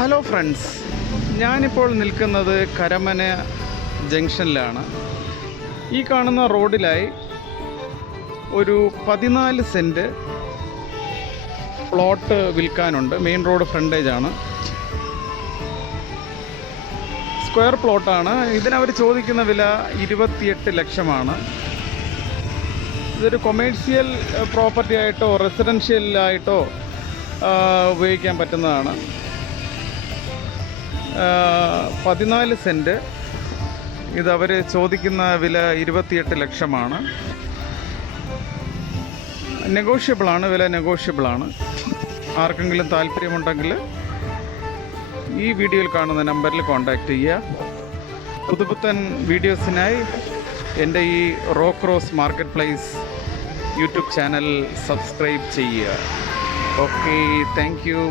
Hello friends, ഞാനിപ്പോൾ നിൽക്കുന്നത് കരമന ജംഗ്ഷനിലാണ്. ഈ കാണുന്ന റോഡിലായി ഒരു 14 സെൻറ്റ് പ്ലോട്ട് വിൽക്കാനുണ്ട്. മെയിൻ റോഡ് ഫ്രണ്ടേജാണ്, സ്ക്വയർ പ്ലോട്ടാണ്. ഇതിനവർ ചോദിക്കുന്ന വില 28 ലക്ഷമാണ്. ഇതൊരു കൊമേഴ്സ്യൽ പ്രോപ്പർട്ടി ആയിട്ടോ റെസിഡൻഷ്യലായിട്ടോ ഉപയോഗിക്കാൻ പറ്റുന്നതാണ്. 14 സെൻറ്റ്. ഇതവർ ചോദിക്കുന്ന വില 28 ലക്ഷമാണ്. നെഗോഷ്യബിളാണ്, വില നെഗോഷ്യബിളാണ്. ആർക്കെങ്കിലും താല്പര്യമുണ്ടെങ്കിൽ ഈ വീഡിയോയിൽ കാണുന്ന നമ്പറിൽ കോൺടാക്റ്റ് ചെയ്യുക. പുതുപുത്തൻ വീഡിയോസിനായി എൻ്റെ ഈ റോ cross market place YouTube channel subscribe ചെയ്യുക. Okay, thank U.